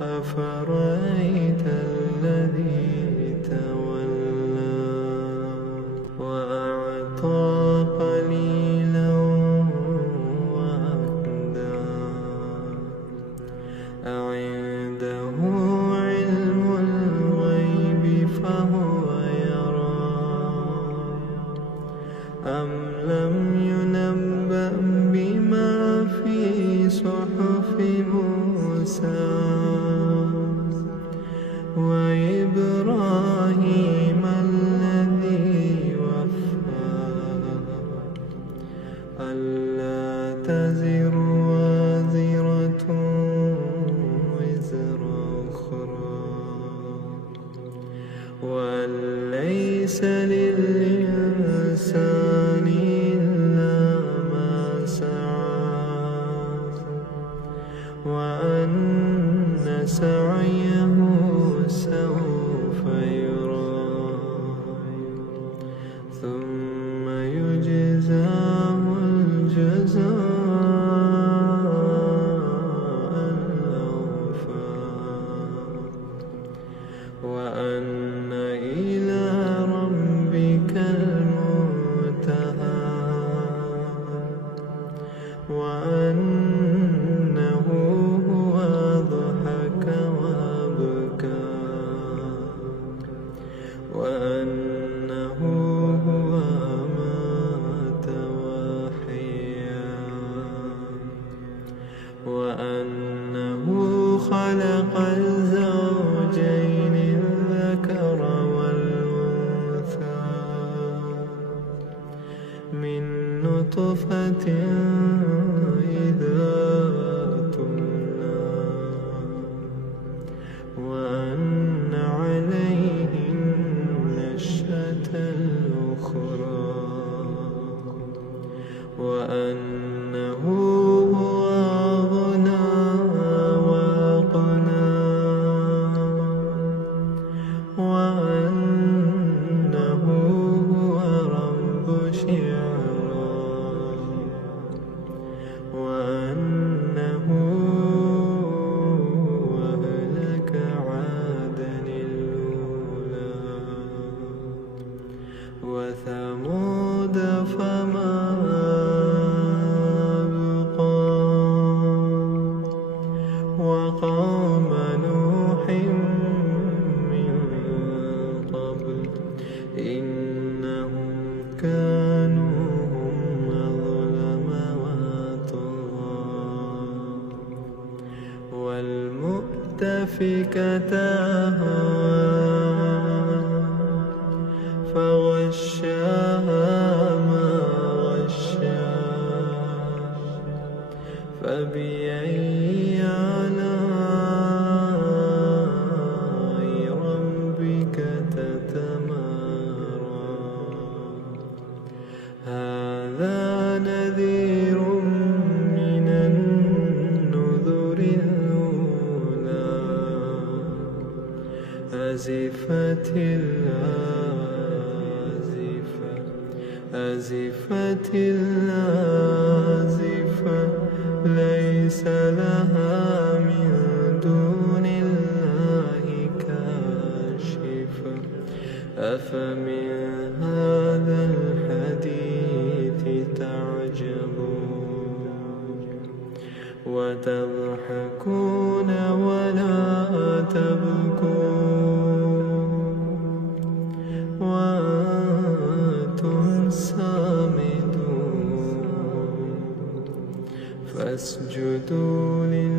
أفرأيت الذي تولى وأعطى قليلا وأكدى أعنده علم الغيب فهو يرى أم لم ينبأ بما في صحف موسى وإبراهيم الذي وفى ألا تزر وازرة وزر أخرى وأن ليس للإنسان إلا ما سعى وأن سعيه سوف يرى ثم يجزاه الجزاء الأوفى وأن إلى ربك المنتهى وأنه هو أضحك وأبكى وأنه هو أمات وأحيا وأنه خلق الزوجين الذكر والأنثى من نطفة إذا تمنى وأن عليه النشأة الأخرى وأنه هو أغنى وأقنى وأنه هو رب شعرى وأنه أهلك عادا الأولى وثمود فما أبقى وقوم نوح من قبل إنهم كانوا هم أظلم وأطغى والمؤتفكة أهوى فغشاها ما غشا فبأي آلاء ربك تتمارى هذا نذير من النذر الأولى أزفت الآزفة ليس لها من دون الله كاشفة أفمن هذا الحديث تعجبون وتضحكون ولا تبكون وأنتم سامدون فاسجدوا لله